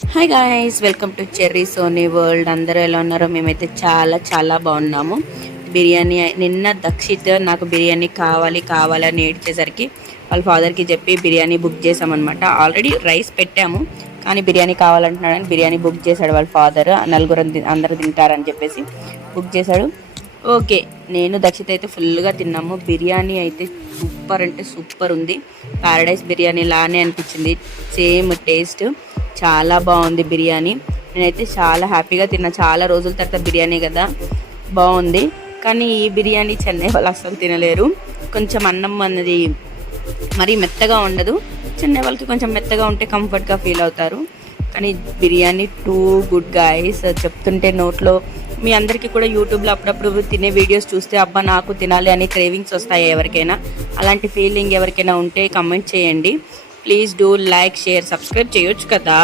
Hi guys, welcome to Cherry Sony World. అందరూ ఎలా ఉన్నారో? మేమైతే చాలా చాలా బాగున్నాము. బిర్యానీ నిన్న దక్షిత్ నాకు బిర్యానీ కావాలని ఏడ్చేసరికి వాళ్ళ ఫాదర్కి చెప్పి బిర్యానీ బుక్ చేసామన్నమాట. ఆల్రెడీ రైస్ పెట్టాము, కానీ బిర్యానీ కావాలంటున్నాడని బిర్యానీ బుక్ చేశాడు వాళ్ళ ఫాదర్. నలుగురు అందరూ తింటారని చెప్పేసి బుక్ చేశాడు. ఓకే, నేను దక్షిత్ అయితే ఫుల్గా తిన్నాము. బిర్యానీ అయితే సూపర్ అంటే సూపర్ ఉంది. పారడైస్ బిర్యానీ లానే అనిపించింది, సేమ్ టేస్ట్. చాలా బాగుంది బిర్యానీ. నేనైతే చాలా హ్యాపీగా తిన్నా. చాలా రోజుల తర్వాత బిర్యానీ కదా, బాగుంది. కానీ ఈ బిర్యానీ చెన్నై వాళ్ళు అస్సలు తినలేరు. కొంచెం అన్నం అన్నది మరీ మెత్తగా ఉండదు. చెన్నై వాళ్ళకి కొంచెం మెత్తగా ఉంటే కంఫర్ట్గా ఫీల్ అవుతారు. కానీ బిర్యానీ టూ గుడ్ గాయ్స్. చెప్తుంటే నోట్లో మీ అందరికీ కూడా యూట్యూబ్లో అప్పుడప్పుడు తినే వీడియోస్ చూస్తే అబ్బా నాకు తినాలి అని క్రేవింగ్స్ వస్తాయి ఎవరికైనా. అలాంటి ఫీలింగ్ ఎవరికైనా ఉంటే కమెంట్ చేయండి. Please do like, share, subscribe చేయొచ్చు కదా.